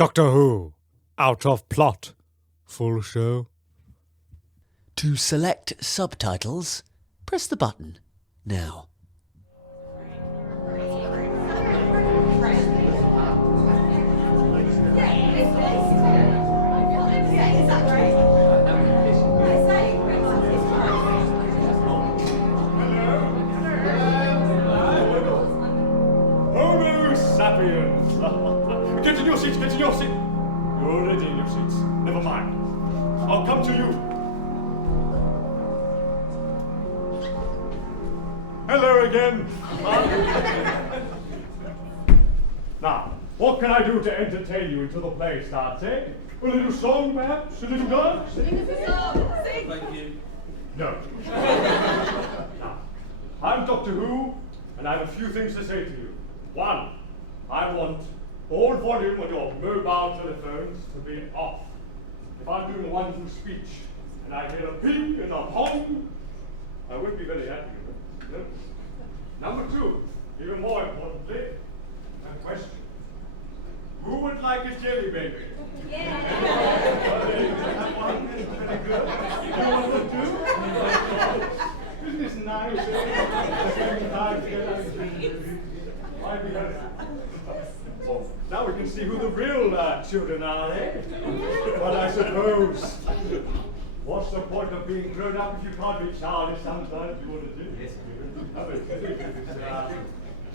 Doctor Who, out of plot, full show. To select subtitles, press the button now. Homo sapiens! Get in your seats, get in your seats! You're already in your seats. Never mind. I'll come to you. Hello again. Now, what can I do to entertain you until the play starts, eh? A little song, perhaps? A little dance? Sing. Thank you. No. Now, I'm Doctor Who, and I have a few things to say to you. One, I want all volume on your mobile telephones to be off. If I'm doing a wonderful speech and I hear a beep and a pong, I won't be very happy with it. No? Number two, even more importantly, a question. Who would like a jelly baby? Yeah. Very good. You know what to do? Isn't this nice? Spending time together. Might be helpful. Well, now we can see who the real children are, eh? But I suppose, what's the point of being grown up if you can't be childish sometimes? You want to do? Yes.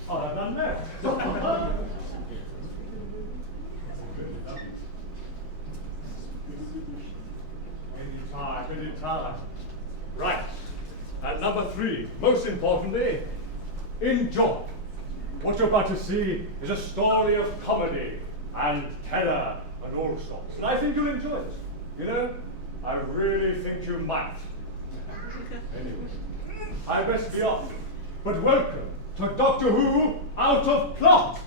I've done that. Any time. Right. And number three, most importantly, enjoy. What you're about to see is a story of comedy and terror and all sorts. And I think you'll enjoy it. You know, I really think you might. Anyway, I best be off. But welcome to Doctor Who Out of Plot.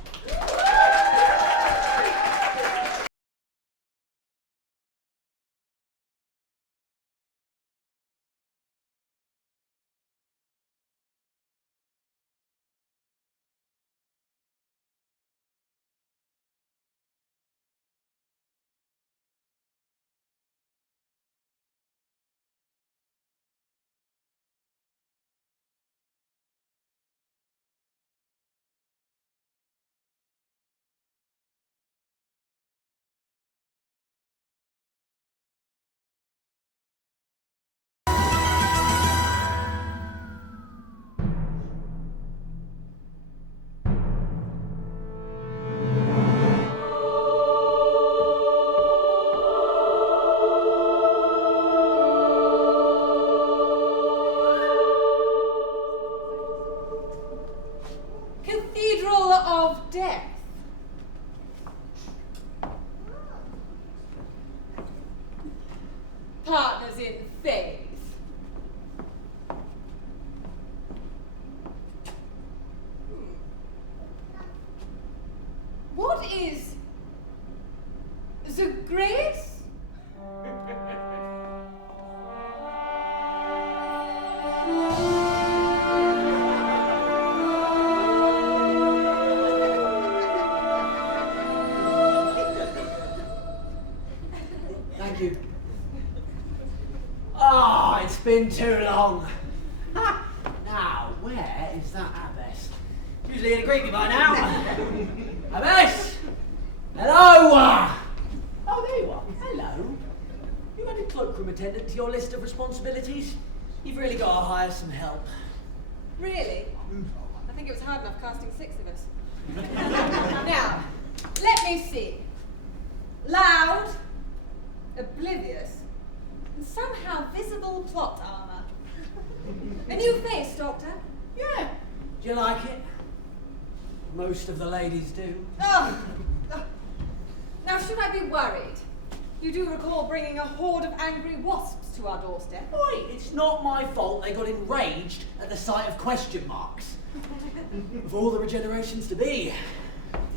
Cathedral of Death. Partners in faith. What is the grace? Thank you. Oh, it's been too long. Ha! Now, where is that Abbess? Usually he'd greet me by now. Abbess! Hello! Oh, there you are. Hello. You added cloakroom attendant to your list of responsibilities? You've really got to hire some help. Really? I think it was hard enough casting 6 of us. Now, let me see. Loud, oblivious, and somehow visible plot armor. A new face, Doctor. Yeah. Do you like it? Most of the ladies do. Oh. Now, should I be worried? You do recall bringing a horde of angry wasps to our doorstep. Oi, it's not my fault they got enraged at the sight of question marks. Of all the regenerations to be,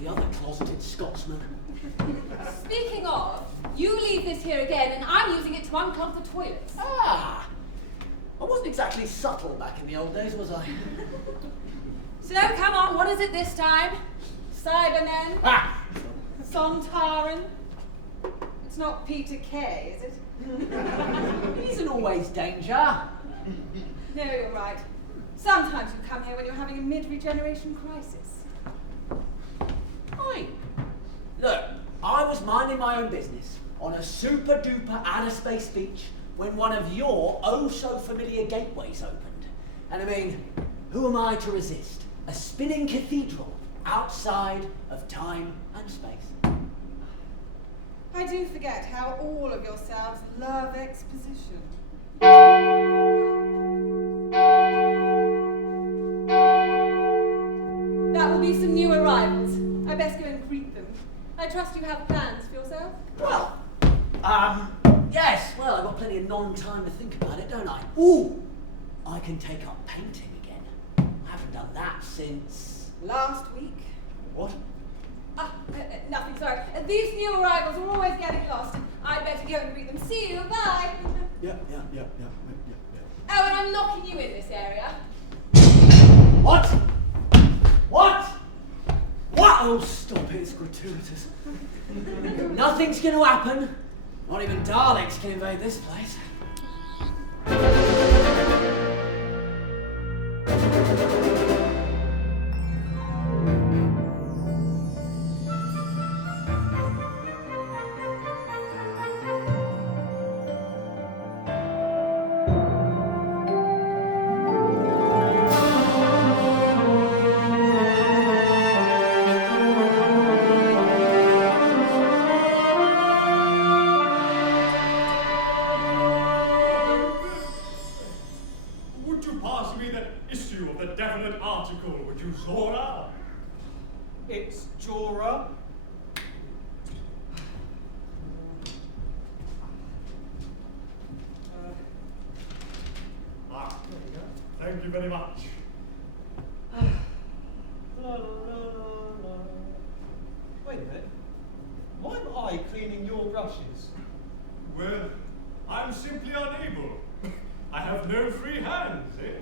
the other closeted Scotsman. Speaking of, you leave this here again and I'm using it to unclog the toilets. Ah! I wasn't exactly subtle back in the old days, was I? So come on, what is it this time? Cybermen? Ah! Sontaran? It's not Peter Kay, is it? He isn't always danger. No, you're right. Sometimes you come here when you're having a mid-regeneration crisis. Oi. Look, I was minding my own business on a super-duper outer space beach when one of your oh-so-familiar gateways opened. And I mean, who am I to resist? A spinning cathedral outside of time and space. I do forget how all of yourselves love exposition. That will be some new arrivals. I best go and greet them. I trust you have plans for yourself? Well, yes. Well, I've got plenty of non-time to think about it, don't I? Ooh, I can take up painting again. I haven't done that since... Last week? What? Nothing, sorry. These new arrivals are always getting lost. I'd better go and greet them. See you, bye! Yeah. Oh, and I'm locking you in this area. What? What? What? Oh, stop it, it's gratuitous. Nothing's going to happen. Not even Daleks can invade this place. Jora? It's Jora. There you go. Thank you very much. Wait a minute. Why am I cleaning your brushes? Well, I'm simply unable. I have no free hands, eh?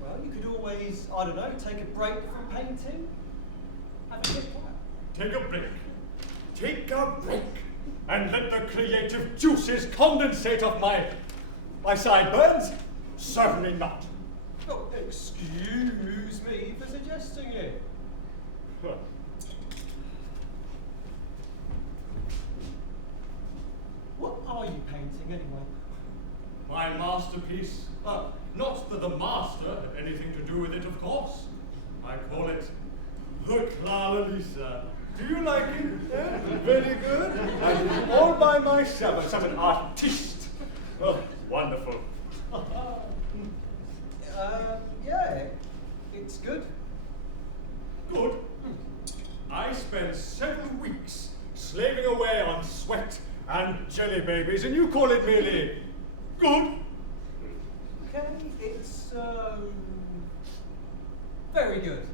Well, you could always, I don't know, take a break from painting. Have a bit quiet. Take a break. Take a break. And let the creative juices condensate off my sideburns? Certainly not. Oh, excuse me for suggesting it. Huh. What are you painting anyway? My masterpiece. Not that the master had anything to do with it, of course. I call it the Clara-Lisa. Do you like it? Yeah? Very good. I did it all by myself. I'm an artiste. Oh, wonderful. Yeah, it's good. Good. I spent several weeks slaving away on sweat and jelly babies, and you call it merely good? Okay, it's very good.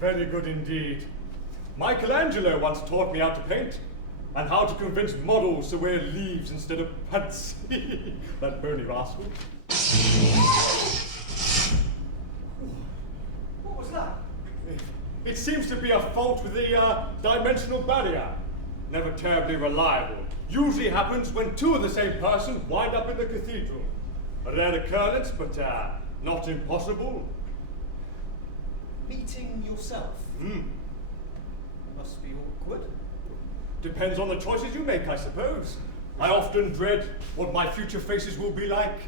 Very good indeed. Michelangelo once taught me how to paint and how to convince models to wear leaves instead of pants. That bony rascal. What was that? It seems to be a fault with the dimensional barrier. Never terribly reliable. Usually happens when two of the same person wind up in the cathedral. A rare occurrence, but not impossible. Meeting yourself? Must be awkward. Depends on the choices you make, I suppose. I often dread what my future faces will be like.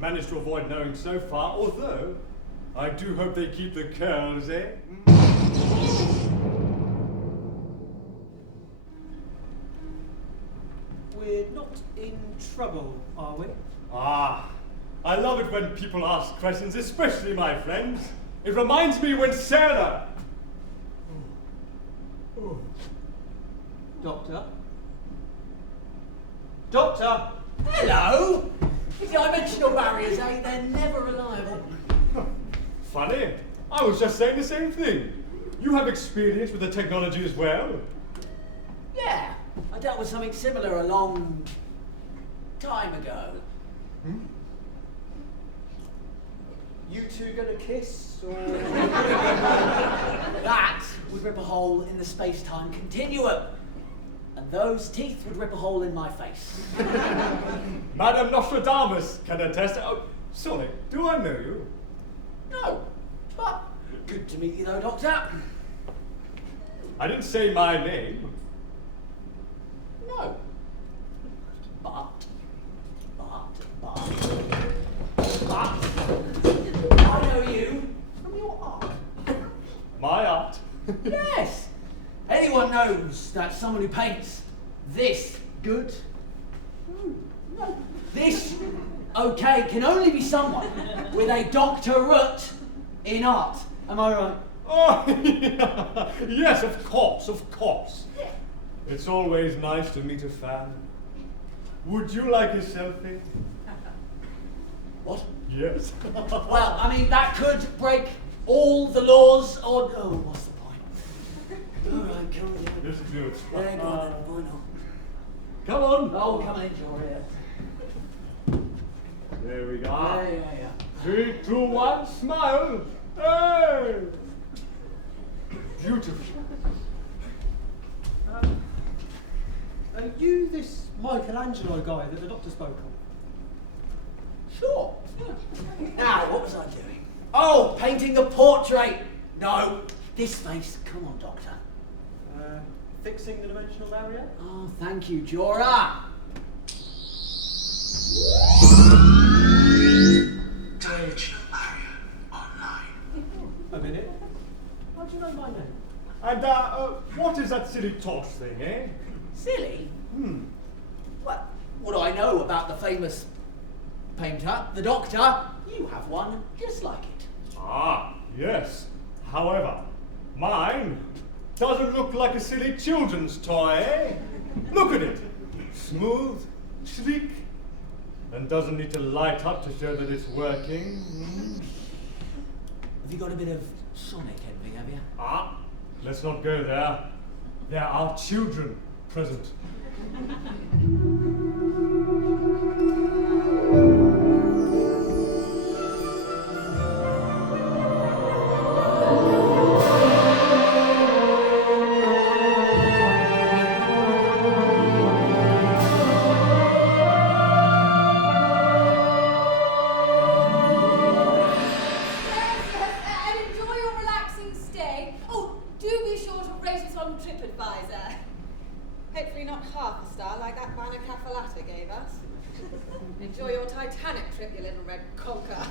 Managed to avoid knowing so far, although I do hope they keep the curls, eh? We're not in trouble, are we? Ah, I love it when people ask questions, especially my friends. It reminds me when Sarah... Doctor? Doctor! Hello! Dimensional barriers, eh? They're never reliable. Funny. I was just saying the same thing. You have experience with the technology as well. Yeah, I dealt with something similar a long time ago. You two gonna kiss, or...? That would rip a hole in the space-time continuum. And those teeth would rip a hole in my face. Madame Nostradamus can attest. Oh, sorry, do I know you? No, but good to meet you though, Doctor. I didn't say my name. No. But, I know you from your art. My art? Yes. Anyone knows that someone who paints this good, no, this okay can only be someone with a doctorate in art. Am I right? Oh, yeah. Yes, of course, of course. It's always nice to meet a fan. Would you like a selfie? What? Yes. Well, I mean, that could break all the laws or... Oh, what's the point? All right, come on. This is good. Yeah, go on, why not? Come on. Oh, come on in, Jora. There we go. Yeah. 3, 2, 1, smile. Hey! Beautiful. Are you this Michelangelo guy that the doctor spoke of? Sure. Now, what was I doing? Oh, painting the portrait. No, this face. Come on, Doctor. Fixing the dimensional barrier? Oh, thank you, Jora. Dimensional barrier online. A minute. How do you know my name? And, what is that silly torch thing, eh? Silly? Well, what do I know about the famous painter, the Doctor? You have one just like it. Ah, yes. However, mine doesn't look like a silly children's toy, eh? Look at it. Smooth, sleek, and doesn't need to light up to show that it's working. Have you got a bit of Sonic envy, have you? Ah, let's not go there. There are children present. Hopefully not half a star like that Banner Caffalata gave us. Enjoy your Titanic trip, you little red conker.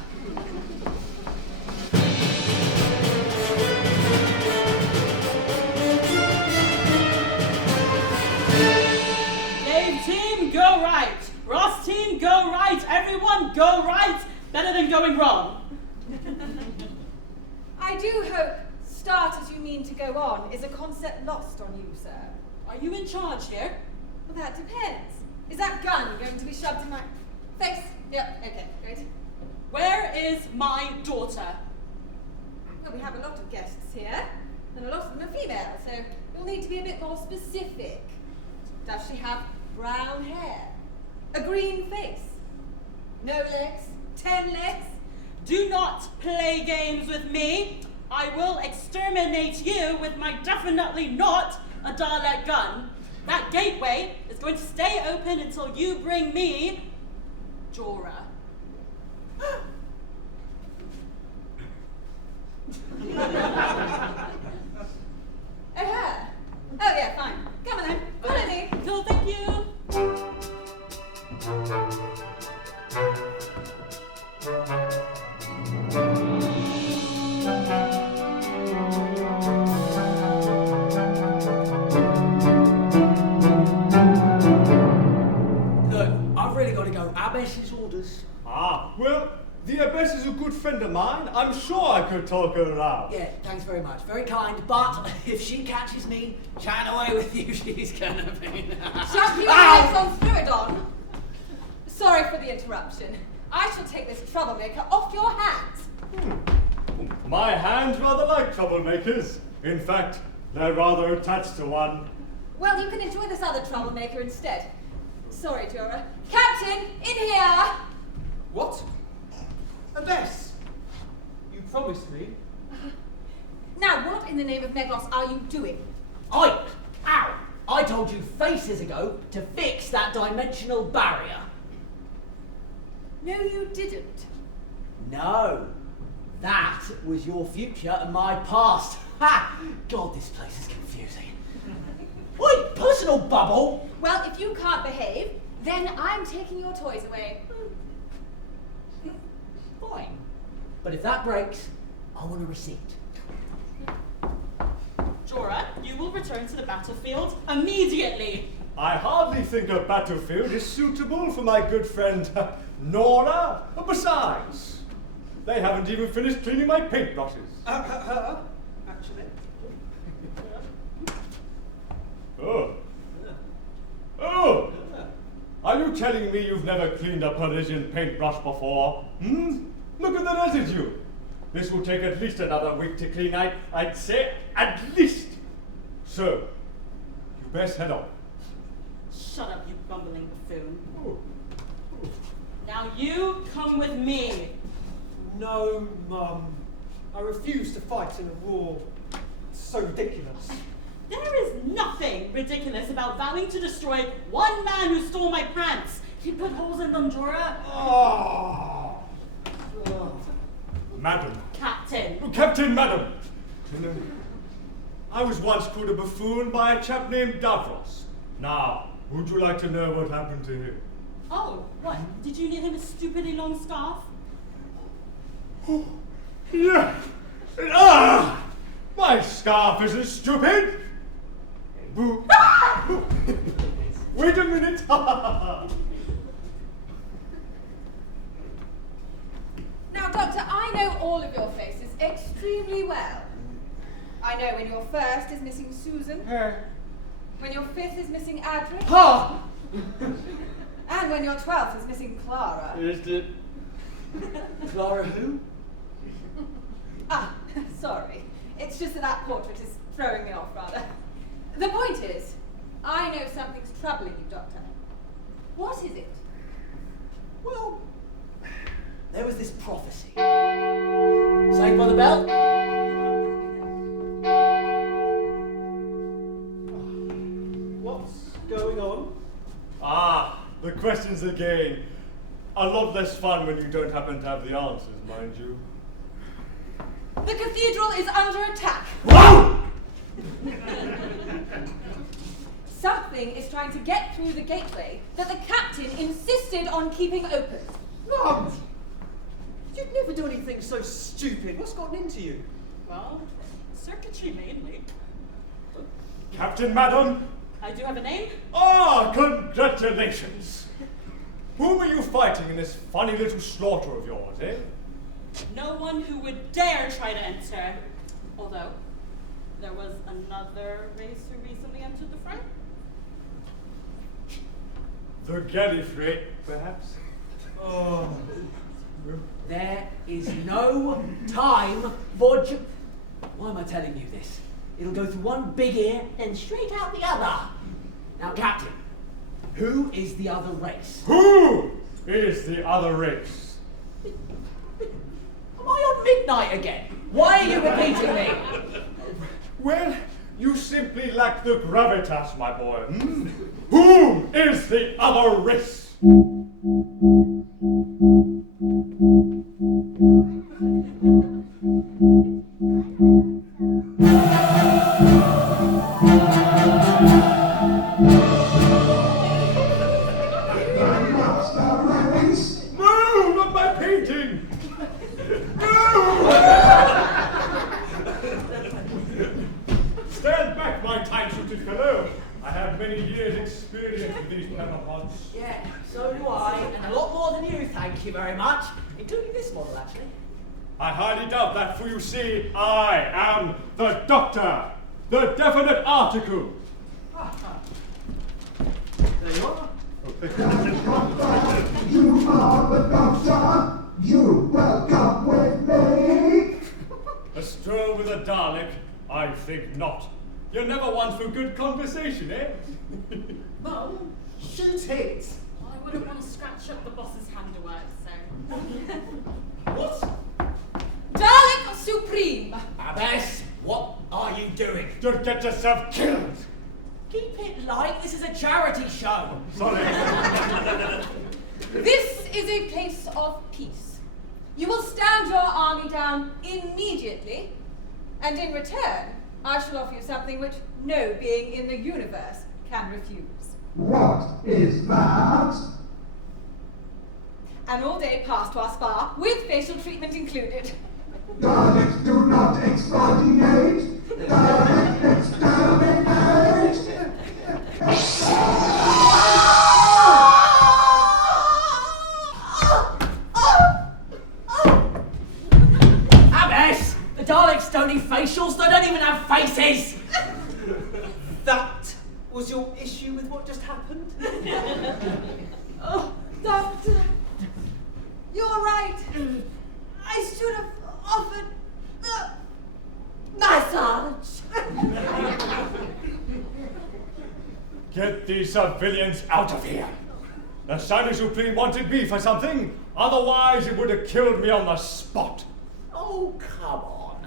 Dave team, go right. Ross team, go right. Everyone, go right. Better than going wrong. I do hope start as you mean to go on is a concept lost on you, sir. Are you in charge here? Well, that depends. Is that gun going to be shoved in my face? Yep, okay, great. Where is my daughter? Well, we have a lot of guests here, and a lot of them are female, so you'll need to be a bit more specific. Does she have brown hair? A green face? No legs? 10 legs? Do not play games with me. I will exterminate you with my definitely not a Dalek gun. That gateway is going to stay open until you bring me Jora. Her? Oh yeah, fine. Come on then. Follow me. Cool, thank you. Look, I've really got to go. Abbess's orders. Ah, well, the Abbess is a good friend of mine. I'm sure I could talk her around. Yeah, thanks very much. Very kind, but if she catches me chatting away with you, she's gonna be... Shut your eyes on Spiridon. Sorry for the interruption. I shall take this troublemaker off your hands. My hands rather like troublemakers. In fact, they're rather attached to one. Well, you can enjoy this other troublemaker instead. Sorry, Jora. Captain, in here! What? Abbess! You promised me. Now, what in the name of Neglos are you doing? I told you faces ago to fix that dimensional barrier. No, you didn't. No, that was your future and my past. Ha! God, this place is confusing. Oi, personal bubble! Well, if you can't behave, then I'm taking your toys away. Fine. But if that breaks, I want a receipt. Jora, you will return to the battlefield immediately. I hardly think a battlefield is suitable for my good friend Nora. Besides, they haven't even finished cleaning my paintbrushes. Actually. Oh! Are you telling me you've never cleaned a Parisian paintbrush before? Look at the residue. This will take at least another week to clean, I'd say, at least. So, you best head on. Shut up, you bumbling buffoon. Oh. Now you come with me. No, Mum. I refuse to fight in a war. It's so ridiculous. There is nothing ridiculous about vowing to destroy one man who stole my pants. He put holes in them, Jora. Madam. Captain. Oh, Captain, madam. I was once called a buffoon by a chap named Davros. Now, would you like to know what happened to him? Oh, what? Did you knit him a stupidly long scarf? Yeah. My scarf isn't stupid. Boo. Wait a minute. Now, Doctor, I know all of your faces extremely well. I know when your first is missing Susan, when your fifth is missing Adric, and when your 12th is missing Clara. Is it? Clara who? Sorry. It's just that portrait is throwing me off, rather. The point is, I know something's troubling you, Doctor. What is it? Well, there was this prophecy. Saved by the Bell? What's going on? The questions again. A lot less fun when you don't happen to have the answers, mind you. The cathedral is under attack. Something is trying to get through the gateway that the captain insisted on keeping open. Mum! You'd never do anything so stupid. What's gotten into you? Well, circuitry mainly. Captain, madam. I do have a name. Congratulations. Whom are you fighting in this funny little slaughter of yours, eh? No one who would dare try to enter. Although, there was another race who recently entered the fray. The Gallifrey, perhaps? There is no time for Why am I telling you this? It'll go through one big ear, then straight out the other. Now, Captain, who is the other race? Who is the other race? Am I on midnight again? Why are you repeating me? Well, you simply lack the gravitas, my boy. Who is the other race? No, not my painting! Stand back, my time-suited fellow. I have many years' experience with these pepper pots. Yeah, so do I, and a lot more than you, thank you very much. Including this model, actually. I highly doubt that, for you see, I am the Doctor, the definite article. There you are. You are the Doctor. You welcome with me. A stroll with a Dalek? I think not. You're never one for good conversation, eh? Mum, shoot it. I wouldn't want to scratch up the boss's handiwork, so. What? Dalek! supreme. Abbess, what are you doing? Don't get yourself killed. Keep it light. This is a charity show. Sorry. This is a place of peace. You will stand your army down immediately, and in return, I shall offer you something which no being in the universe can refuse. What is that? An all-day pass to our spa, with facial treatment included. Daleks do not exfoliate. Daleks exterminate. Abbess, the Daleks don't need facials. They don't even have faces. That was your issue with what just happened? Oh, Doctor, you're right. I should have offered the massage. Get these civilians out of here. The Shiny Supreme wanted me for something, otherwise it would have killed me on the spot. Oh, come on.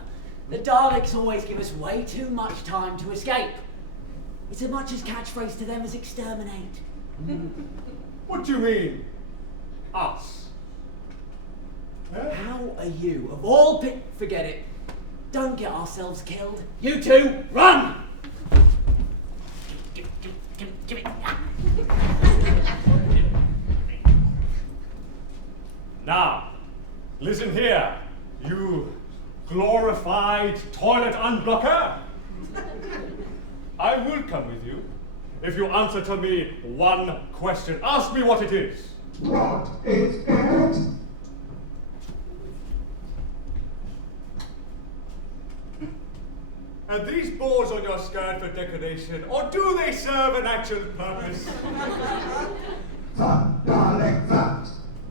The Daleks always give us way too much time to escape. It's as much as catchphrase to them as exterminate. What do you mean, us? How are you, of all forget it. Don't get ourselves killed. You two, run! Give it. Now, listen here, you glorified toilet unblocker. I will come with you if you answer to me one question. Ask me what it is. What is it? Are these balls on your skirt for decoration, or do they serve an actual purpose? The Dalek that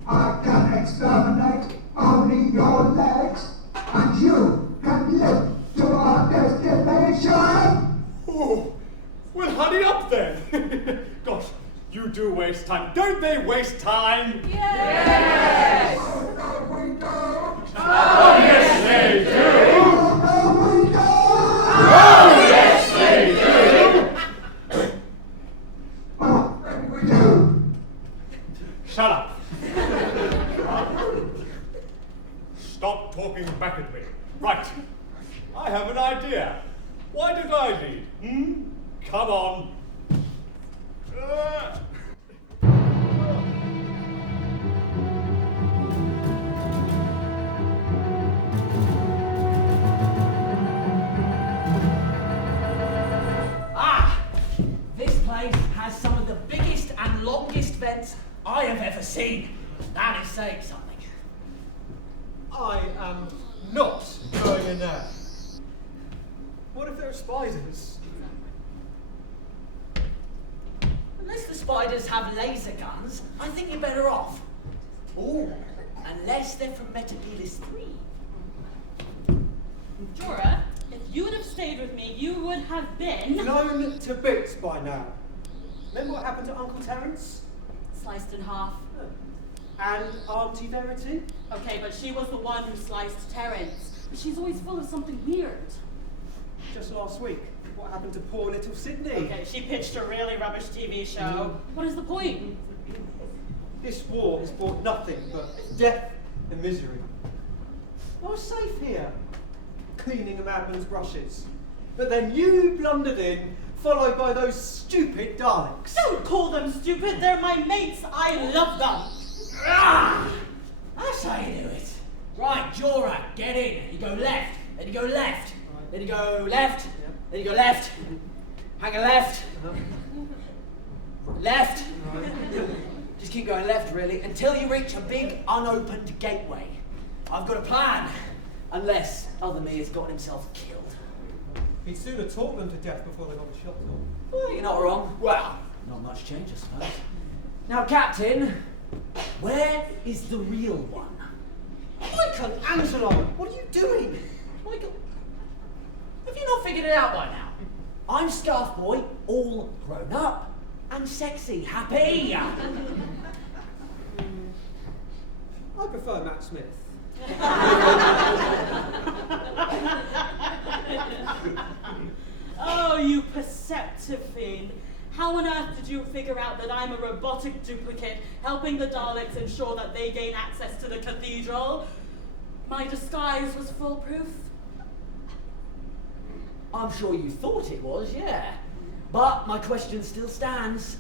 I can exterminate only your legs, and you can live to our destination. Oh, well, hurry up then. Gosh, you do waste time. Don't they waste time? Yes! Oh, no, we don't. Oh, yes, they do. Oh, no, we don't. Oh, yes, they do. Oh, we do. Shut up. Stop talking back at me. Right. I have an idea. Why did I lead? Come on. This place has some of the biggest and longest vents I have ever seen. That is saying something. I am not going in there. What if there are spiders? Unless the spiders have laser guns, I think you're better off. Ooh, unless they're from Metapelis 3. Jora, if you would have stayed with me, you would have been Blown to bits by now. Remember what happened to Uncle Terence? sliced in half. And Auntie Verity? Okay, but she was the one who sliced Terence. But she's always full of something weird. Just last week, what happened to poor little Sydney? Okay, she pitched a really rubbish TV show. What is the point? This war has brought nothing but death and misery. I was safe here, cleaning a madman's brushes. But then you blundered in, followed by those stupid Daleks. Don't call them stupid, they're my mates. I love them. That's how you do it. Right, Jora, get in. You go left, then you go left, then you go left, then you go left. Hang a left. Left. Just keep going left, really, until you reach a big unopened gateway. I've got a plan. Unless other me has gotten himself killed. He'd sooner talk them to death before they got the shot off. Well, you're not wrong. Well, not much change, I suppose. Now, Captain, where is the real one? Michelangelo, what are you doing? Michael, have you not figured it out by now? I'm Scarf Boy, all grown up and sexy, happy. I prefer Matt Smith. Oh, you perceptive fiend. How on earth did you figure out that I'm a robotic duplicate helping the Daleks ensure that they gain access to the cathedral? My disguise was foolproof. I'm sure you thought it was, yeah. But my question still stands.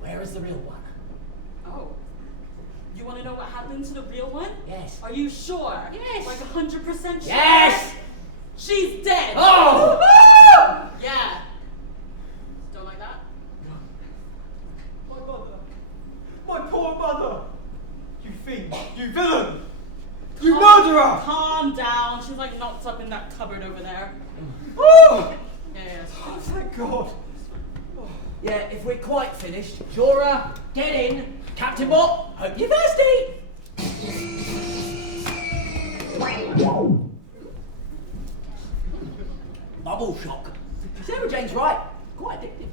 Where is the real one? Oh. You want to know what happened to the real one? Yes. Are you sure? Yes. Like 100% sure? Yes! She's dead! Oh! Yeah. Don't like that? My mother. My poor mother. You fiend. You villain. You murderer! Calm down. She's like knocked up in that cupboard over there. Oh! Yes. Oh, thank God. Yeah, if we're quite finished, Jora, get in. Captain Bot, hope you're thirsty. Bubble shock. Sarah Jane's right. Quite addictive.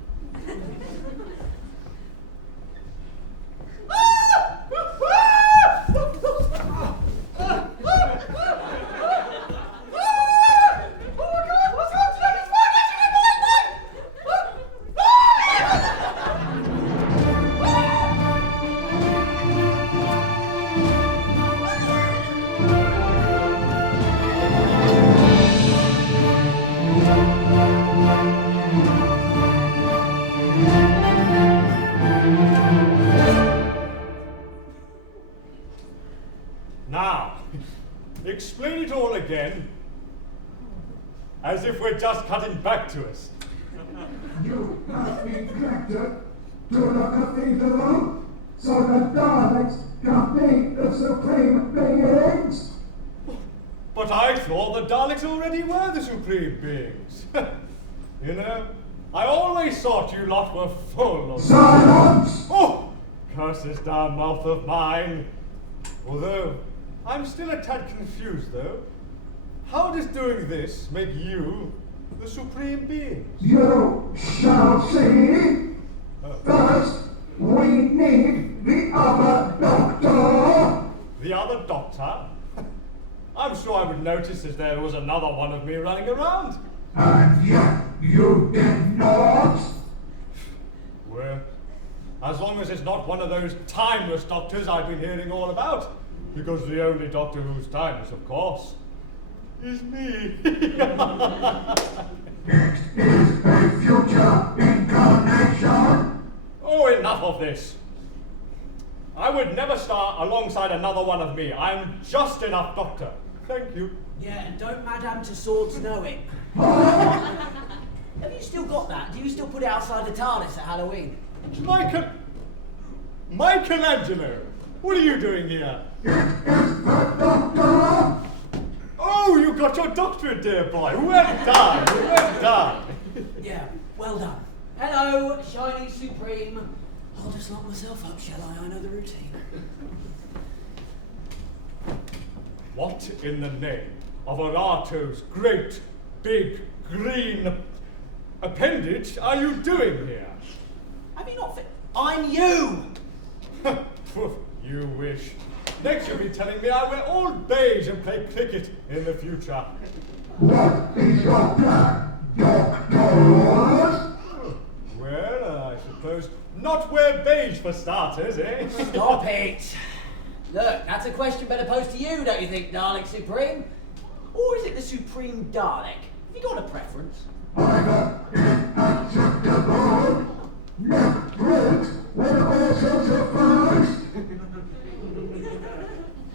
Now, explain it all again, as if we're just cutting back to us. You have been collected to the cathedral, so the Daleks can be the supreme beings. But I thought the Daleks already were the supreme beings. You know, I always thought you lot were full of... Silence! Oh! Curse this damn mouth of mine. Although, I'm still a tad confused, though. How does doing this make you the supreme beings? You shall see. First, we need the other doctor. The other doctor? I'm sure I would notice if there was another one of me running around. And yet you did not. Well, as long as it's not one of those timeless doctors I've been hearing all about. Because the only doctor who's timeless, of course, is me. It is a future incarnation. Oh, enough of this. I would never start alongside another one of me. I'm just enough doctor. Thank you. Yeah, and don't Madame Tussauds know it. Have you still got that? Do you still put it outside the TARDIS at Halloween? Michelangelo, what are you doing here? It is the doctor. Oh, you got your doctorate, dear boy. Well done, well done. Yeah, well done. Hello, Shiny Supreme. I'll just lock myself up, shall I? I know the routine. What in the name of Arato's great, big, green appendage are you doing here? Have you not I'm you! You wish. Next you'll be telling me I wear all beige and play cricket in the future. What is your plan, doctor? Well, I suppose not wear beige for starters, eh? Stop it! Look, that's a question better posed to you, don't you think, Dalek Supreme? Or is it the Supreme Dalek? Have you got a preference? Either inacceptable, Nick Briggs would also suffice.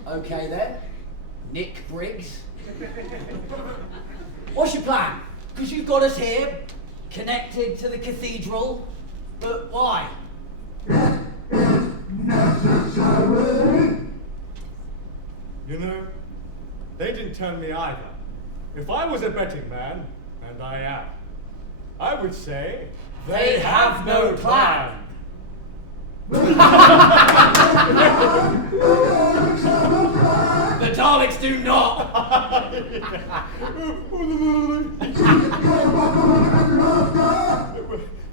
Okay then, Nick Briggs. What's your plan? Because you've got us here, connected to the cathedral, but why? It is necessary. You know, they didn't tell me either. If I was a betting man, and I am, I would say They have no plan. The Daleks do not!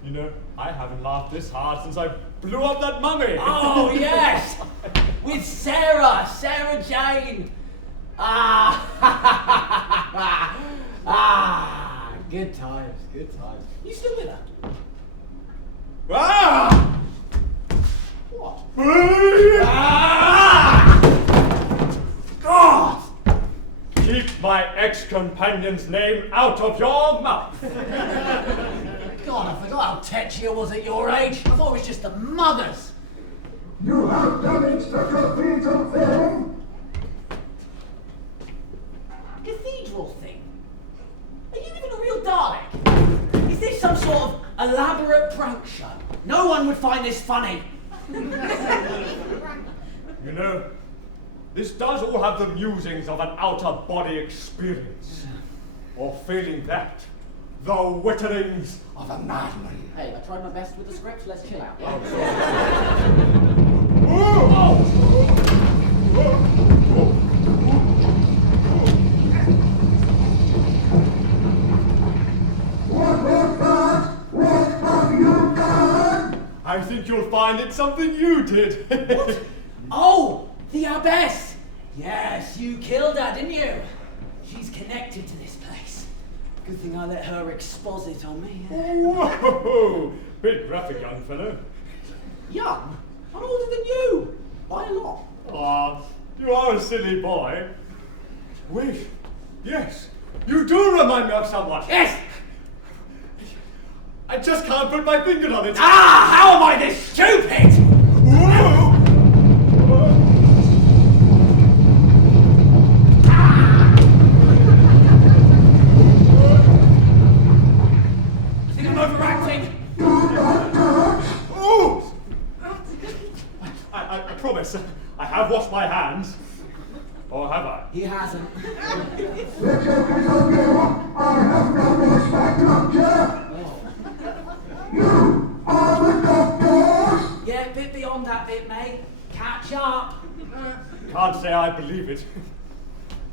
You know, I haven't laughed this hard since I blew up that mummy. Oh, yes! With Sarah Jane. Ah! Good times, good times. You still with her? Ah! What? Ah! God! Keep my ex-companion's name out of your mouth. God, I forgot how tetchy I was at your age. I thought it was just the mothers. You have damaged the cathedral thing. Cathedral thing? Are you even a real Dalek? Is this some sort of elaborate prank show? No one would find this funny. You know, this does all have the musings of an out-of-body experience. Or failing that, the witterings of a madman. Hey, I tried my best with the script. Let's chill out. What was that? What have you done? I think you'll find it's something you did. What? Oh, the Abbess. Yes, you killed her, didn't you? She's connected to this place. Good thing I let her exposit on me. Whoa! Bit graphic, young fellow. Young? I'm older than you. By a lot. Ah, you are a silly boy. Wait, yes, you do remind me of someone. Yes! I just can't put my finger on it. Ah! How am I this stupid? Whoa! I think I'm overacting. Oh! I promise, I have washed my hands. Or have I? He hasn't. The joke is on you. I have no respect, Doctor. You are the doctors. Yeah, bit beyond that bit, mate. Catch up. Can't say I believe it.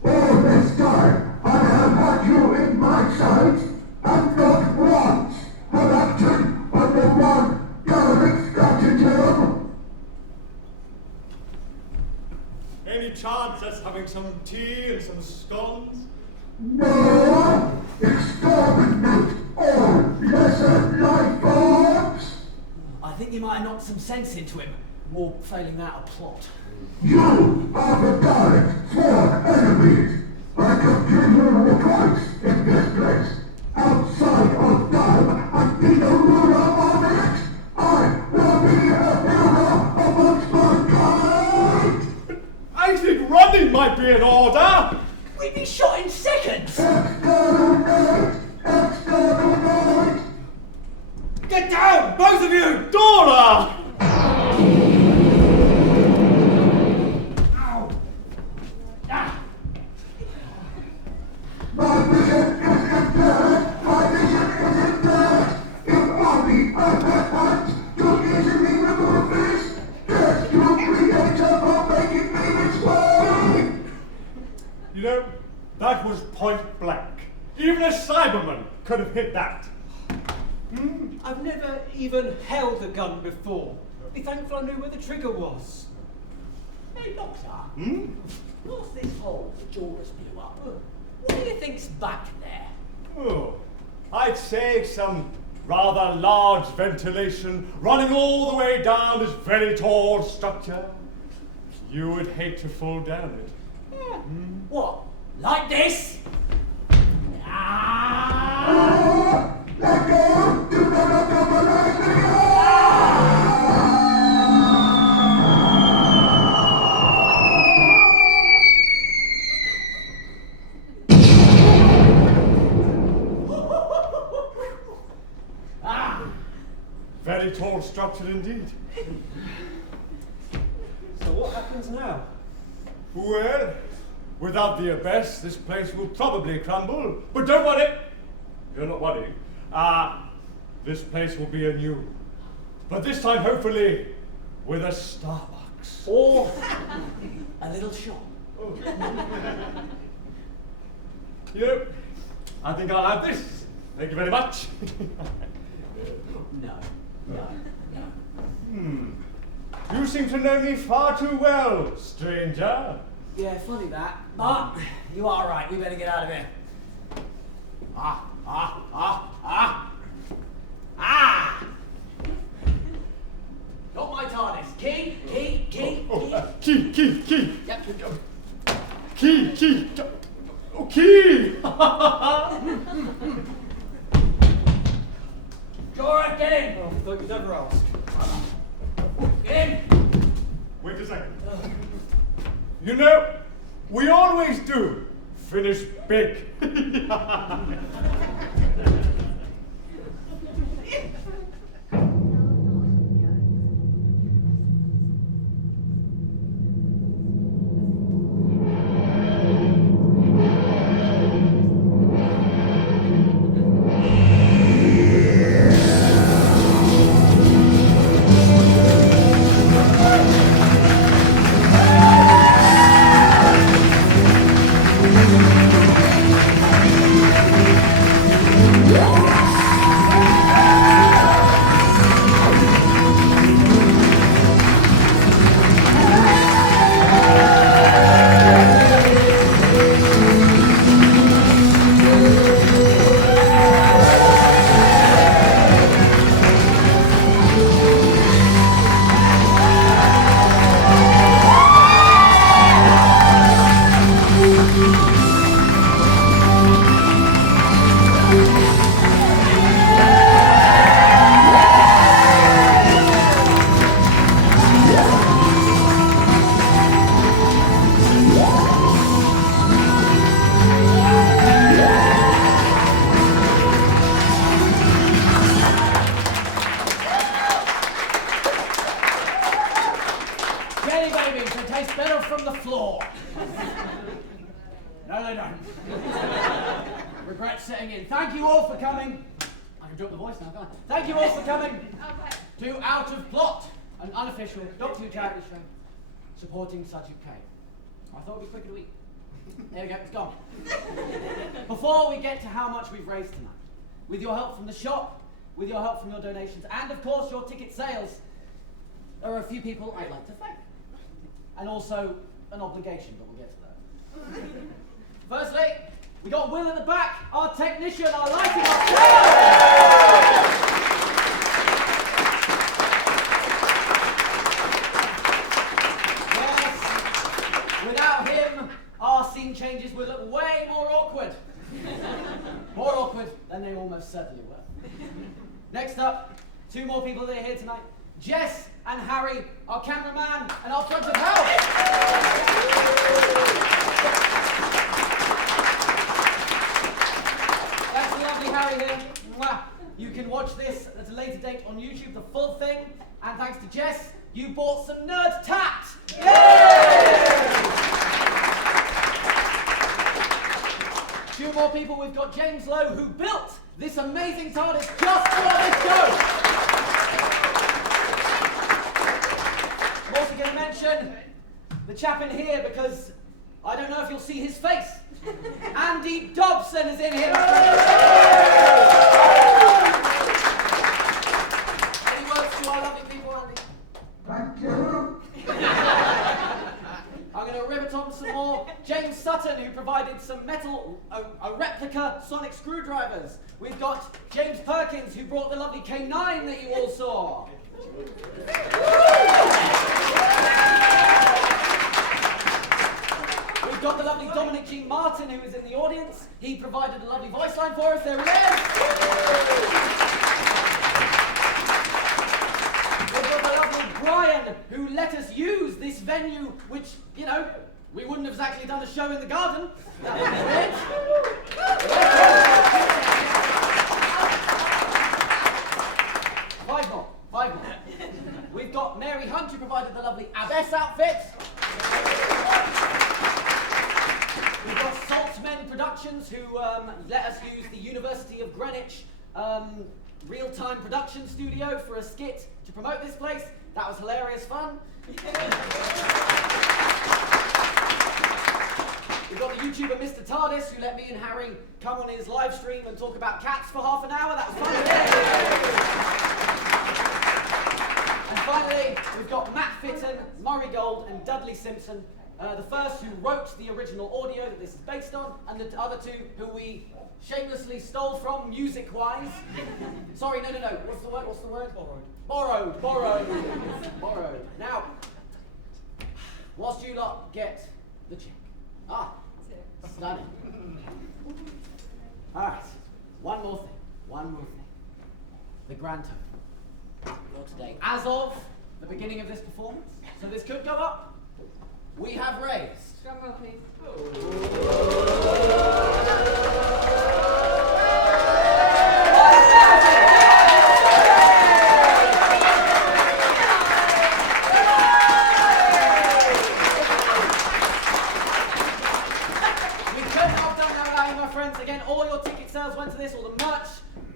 All this time, I have had you in my sight, and not once have acted on the one Dominic stratagem. Any chance us having some tea and some scones? No! Exterminate all lesser life forms! I think you might have knocked some sense into him. Or failing that, a plot. You are the Dalek sworn enemies! I can kill you twice in this place! Outside of time and be the ruler of it! I will be a hero amongst mankind! I think running might be in order. We'd be shot in seconds! Exterminate! Exterminate! Get down, both of you! Dora! Ow! Ah! My vision is impaired! My vision is impaired! If only I had hands to easily remove this! Thank you, Creator, for making me this way! You know, that was point blank. Even a Cyberman could have hit that. I've never even held a gun before. Be thankful I knew where the trigger was. Hey, Doctor. What's this hole that Jora's blew up? What do you think's back there? Oh, I'd say some rather large ventilation running all the way down this very tall structure. You would hate to fall down it. Yeah. What? Like this? Ah! Let go! Do not compromise me! Ah! Very tall structure indeed. So what happens now? Well, without the Abbess, this place will probably crumble. But don't worry. You're not worrying. This place will be anew. But this time, hopefully, with a Starbucks. Or a little shop. Oh. Yep. I think I'll have this. Thank you very much. No. You seem to know me far too well, stranger. Yeah, funny that. But you are right. We better get out of here. Not my TARDIS. Key. Key. Yep. Key. Oh, key! Jora, get in! Oh, I thought you'd never ask. Get in! Wait a second. You know, we always do finish big. Supporting such a cave. I thought it'd be quicker to eat. There we go, it's gone. Before we get to how much we've raised tonight, with your help from the shop, with your help from your donations, and of course your ticket sales, there are a few people I'd like to thank. And also an obligation, but we'll get to that. Firstly, we got Will in the back, our technician, our lighting, our sound. Our scene changes will look way more awkward. More awkward than they almost certainly were. Next up, two more people that are here tonight. Jess and Harry, our cameraman and our front of house. That's the lovely Harry here. Mwah. You can watch this at a later date on YouTube, the full thing. And thanks to Jess, you bought some nerd tat. Yay! Two more people. We've got James Lowe, who built this amazing TARDIS just for this show. I'm also going to mention the chap in here because I don't know if you'll see his face. Andy Dobson is in here. Any words to our lovely people, Andy? Thank you. I'm going to rivet on some more. James Sutton, who provided some metal, a replica sonic screwdrivers. We've got James Perkins, who brought the lovely K9 that you all saw. We've got the lovely Dominic G. Martin, who is in the audience. He provided a lovely voice line for us. There he is. We've got the lovely Brian, who let us use this venue, which, you know, we wouldn't have actually done a show in the garden. That would be weird. Five more. We've got Mary Hunt, who provided the lovely Abbess outfit. We've got Saltmen Productions, who let us use the University of Greenwich real-time production studio for a skit to promote this place. That was hilarious fun. We've got the YouTuber Mr. TARDIS, who let me and Harry come on his live stream and talk about cats for half an hour. That was fun. And finally, we've got Matt Fitton, Murray Gold, and Dudley Simpson. The first who wrote the original audio that this is based on, and the other two who we shamelessly stole from music-wise. Sorry, no. What's the word? Borrowed. Borrowed. Now, whilst you lot get the check. Stunning. Alright, one more thing. The grand total. For today, as of the beginning of this performance, so this could go up, we have raised. Drum roll, please. All your ticket sales went to this, all the merch,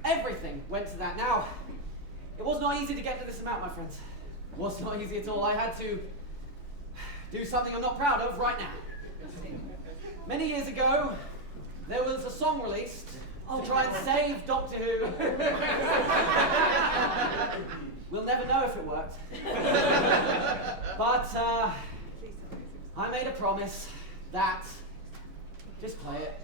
everything went to that. Now, it was not easy to get to this amount, my friends. It was not easy at all. I had to do something I'm not proud of right now. Many years ago, there was a song released to try and save Doctor Who. We'll never know if it worked. But I made a promise that, just play it.